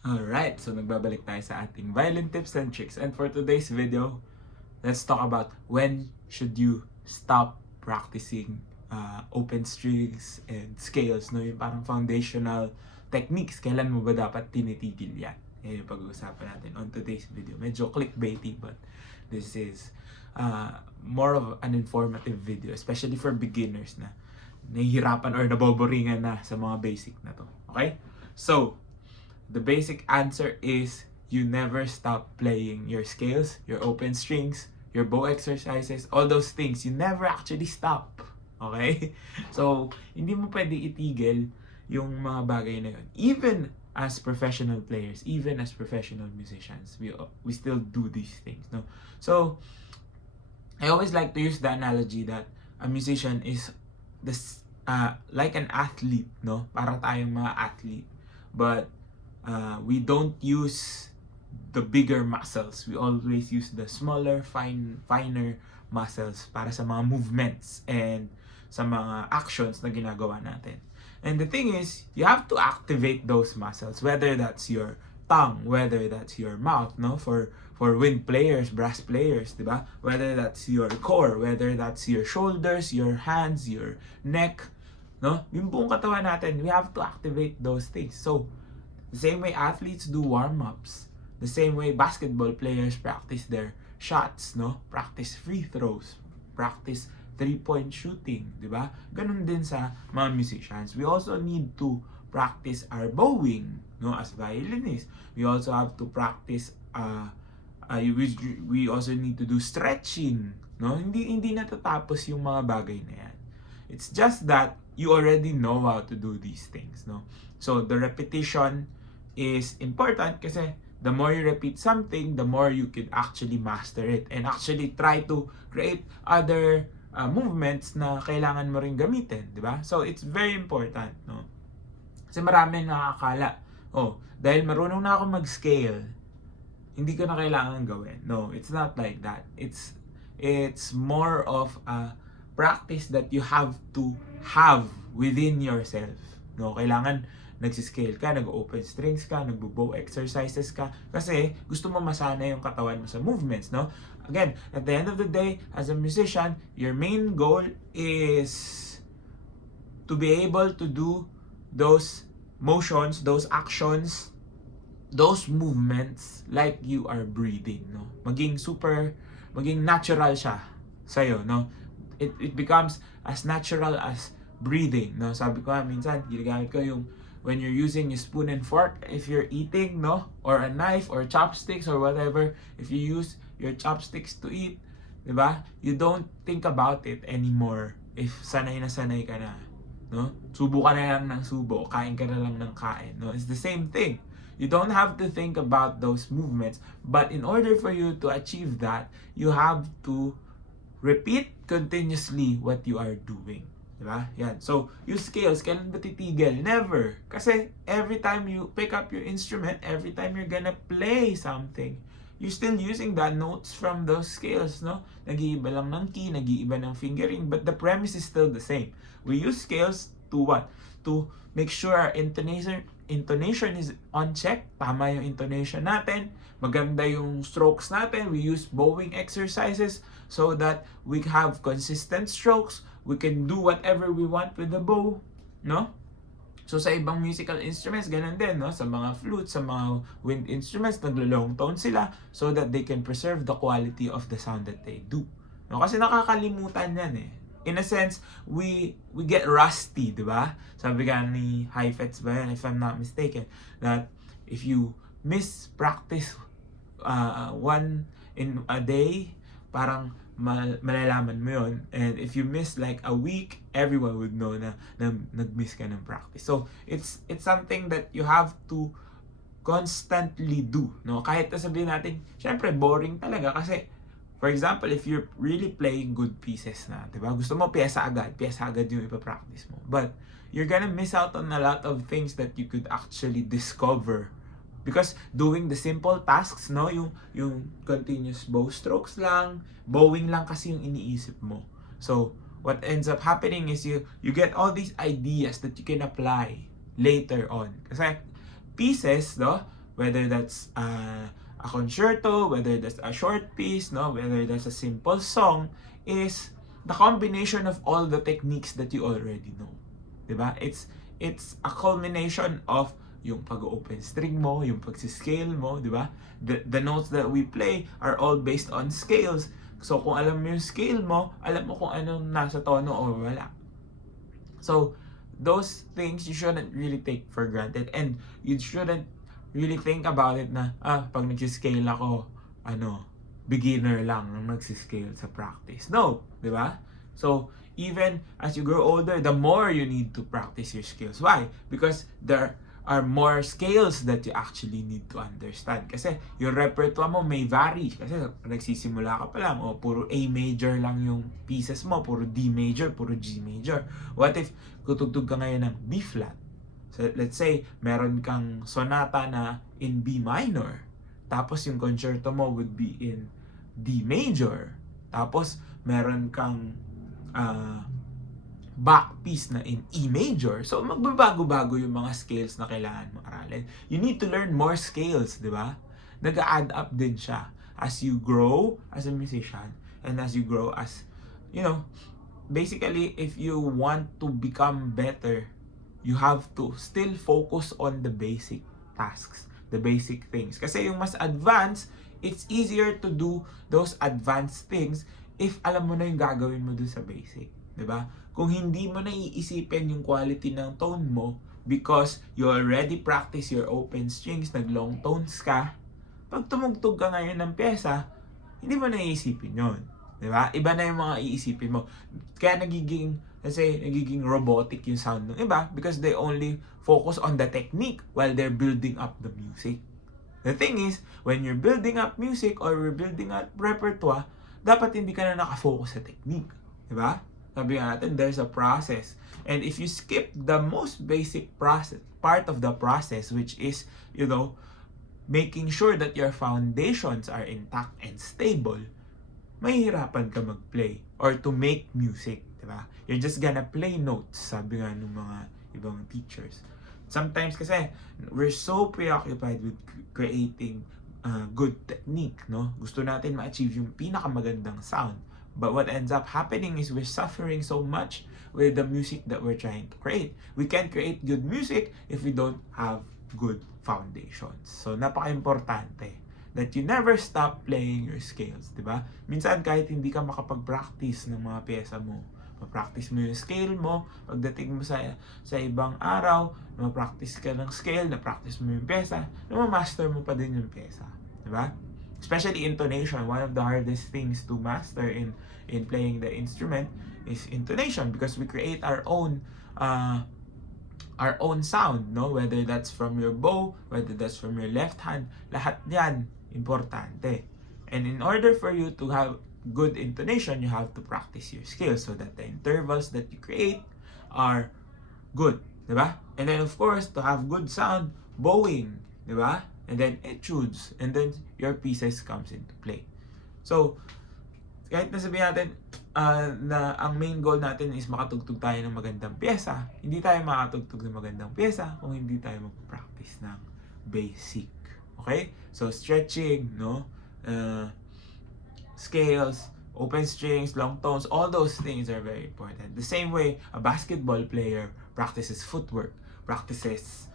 Alright, so nagbabalik tayo sa ating violin tips and tricks. And for today's video, let's talk about when should you stop practicing open strings and scales, no? Yung parang foundational techniques. Kailan mo ba dapat tinitigil yan? Yung pag-uusapan natin on today's video. Medyo clickbaity, but this is more of an informative video, especially for beginners na nahihirapan or naboboringan na sa mga basic na to. Okay? So, the basic answer is you never stop playing your scales, your open strings, your bow exercises, all those things. You never actually stop. Okay? So, hindi mo pwede itigil yung mga bagay na yun. Even as professional players, even as professional musicians, we still do these things, no? So, I always like to use the analogy that a musician is this like an athlete, no? Para tayong mga athlete. But we don't use the bigger muscles. We always use the smaller, finer muscles para sa mga movements and sa mga actions na ginagawa natin. And the thing is, you have to activate those muscles, whether that's your tongue, whether that's your mouth, no? For wind players, brass players, di ba? Whether that's your core, whether that's your shoulders, your hands, your neck, no? Yung buong katawan natin, we have to activate those things. So, the same way athletes do warm-ups, the same way basketball players practice their shots, no? Practice free throws, practice three-point shooting, di ba? Ganun din sa mga musicians. We also need to practice our bowing, no? As violinists, we also have to practice we also need to do stretching, no? Hindi natatapos yung mga bagay na yan. It's just that you already know how to do these things, no? So the repetition is important kasi the more you repeat something, the more you can actually master it and actually try to create other movements na kailangan mo ring gamitin, di ba? So it's very important, no? Kasi marami nakakala, dahil marunong na ako mag-scale, hindi ko na kailangan gawin. No, it's not like that. It's more of a practice that you have to have within yourself. No, kailangan nagsiscale ka, nag-open strings ka, nagbo-bow exercises ka, kasi gusto mo masana yung katawan mo sa movements, no? Again, at the end of the day, as a musician, your main goal is to be able to do those motions, those actions, those movements like you are breathing, no? Maging natural siya sa'yo, no? It becomes as natural as breathing, no? Sabi ko minsan, ginagamit ko yung when you're using a spoon and fork, if you're eating, no? Or a knife or chopsticks or whatever, if you use your chopsticks to eat, di ba? You don't think about it anymore if sanay na sanay ka na, no? Subo ka na lang ng subo, kain ka na lang ng kain, no? It's the same thing. You don't have to think about those movements, but in order for you to achieve that, you have to repeat continuously what you are doing. Diba? Yan. So, yung scales, kailan ba titigil? Never. Kasi every time you pick up your instrument, every time you're gonna play something, you're still using the notes from those scales, no? Nag-iiba lang ng key, nag-iiba ng fingering, but the premise is still the same. We use scales to what? To make sure our intonation is on check. Tama yung intonation natin. Maganda yung strokes natin. We use bowing exercises so that we have consistent strokes. We can do whatever we want with the bow, no? So sa ibang musical instruments, ganun din, no? Sa mga flutes, sa mga wind instruments, naglo-long tone sila so that they can preserve the quality of the sound that they do. No? Kasi nakakalimutan yan eh. In a sense, we get rusty, di ba? Sabi ka ni Heifetz ba yan, if I'm not mistaken, that if you miss practice one in a day, parang malalaman mo yun. And if you miss like a week, everyone would know na nag-miss ka ng practice. So, it's something that you have to constantly do, no? Kahit sabihin natin, syempre boring talaga kasi for example, if you're really playing good pieces na, di ba? Gusto mo pyesa agad yung ipapractice mo. But you're gonna miss out on a lot of things that you could actually discover. Because doing the simple tasks, no, yung continuous bow strokes lang, bowing lang kasi yung iniisip mo. So, what ends up happening is you get all these ideas that you can apply later on. Kasi pieces, no, whether that's a concerto, whether that's a short piece, no, whether that's a simple song, is the combination of all the techniques that you already know. Diba? It's a culmination of yung pag-open string mo, yung pag-scale mo, di ba? The notes that we play are all based on scales. So, kung alam mo yung scale mo, alam mo kung anong nasa tono o wala. So, those things you shouldn't really take for granted, and you shouldn't really think about it na, pag nag-scale ako, beginner lang ang nag-scale sa practice. No, di ba? So, even as you grow older, the more you need to practice your skills. Why? Because there are more scales that you actually need to understand. Kasi yung repertoire mo may vary. Kasi nagsisimula ka pa lang, o puro A major lang yung pieces mo, puro D major, puro G major. What if tutugtog ka ngayon ng B flat? So let's say, meron kang sonata na in B minor. Tapos yung concerto mo would be in D major. Tapos meron kang back piece na in E major. So, magbabago-bago yung mga scales na kailangan mo aralin. You need to learn more scales, di ba? Nag-add up din siya as you grow as a musician, and as you grow as, basically, if you want to become better, you have to still focus on the basic tasks, the basic things. Kasi yung mas advanced, it's easier to do those advanced things if alam mo na yung gagawin mo dun sa basic. Diba? Kung hindi mo na iisipin yung quality ng tone mo because you already practice your open strings, nag-long tones ka, pag tumugtog ka ngayon ng pyesa, hindi mo na iisipin yun. Diba? Iba na yung mga iisipin mo. Kaya nagiging robotic yung sound ng iba because they only focus on the technique while they're building up the music. The thing is, when you're building up music or you're building up repertoire, dapat hindi ka na nakafocus sa technique. Diba? Sabi nga natin, there's a process. And if you skip the most basic process, part of the process, which is, making sure that your foundations are intact and stable, mahihirapan ka mag-play or to make music, diba? You're just gonna play notes, sabi nga ng mga ibang teachers. Sometimes kasi, we're so preoccupied with creating good technique, no? Gusto natin ma-achieve yung pinakamagandang sound. But what ends up happening is we're suffering so much with the music that we're trying to create. We can't create good music if we don't have good foundations. So, napaka-importante that you never stop playing your scales, di ba? Minsan kahit hindi ka makapag-practice ng mga pyesa mo, ma-practice mo yung scale mo, pagdating mo sa ibang araw, ma-practice ka ng scale, na-practice mo yung pyesa, na-master mo pa din yung pyesa, di ba? Especially intonation, one of the hardest things to master in playing the instrument is intonation, because we create our own sound, no? Whether that's from your bow, whether that's from your left hand, lahat yan importante. And in order for you to have good intonation, you have to practice your scales so that the intervals that you create are good, diba? And then of course, to have good sound, bowing, diba? And then etudes, and then your pieces comes into play. So, kahit nasabihin natin na ang main goal natin is makatugtog tayo ng magandang pyesa, hindi tayo makatugtog ng magandang pyesa kung hindi tayo mag-practice ng basic. Okay? So, stretching, no? Scales, open strings, long tones, all those things are very important. The same way, a basketball player practices footwork, practices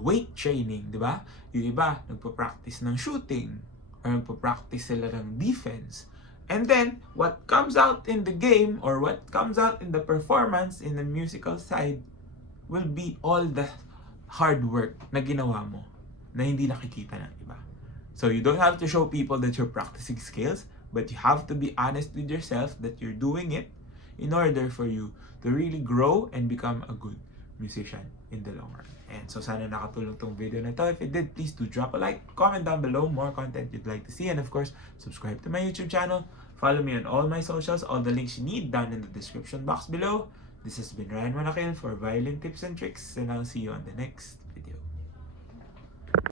weight training, di ba? Yung iba, nagpa-practice ng shooting, or nagpa-practice sila ng defense. And then, what comes out in the game, or what comes out in the performance, in the musical side, will be all the hard work na ginawa mo, na hindi nakikita ng iba. So, you don't have to show people that you're practicing skills, but you have to be honest with yourself that you're doing it in order for you to really grow and become a good musician in the long run. And so sana nakatulong tong video na to. If it did, please do drop a like, comment down below more content you'd like to see, and of course, subscribe to my YouTube channel. Follow me on all my socials, all the links you need down in the description box below. This has been Ryan Monakil for Violin Tips and Tricks, and I'll see you on the next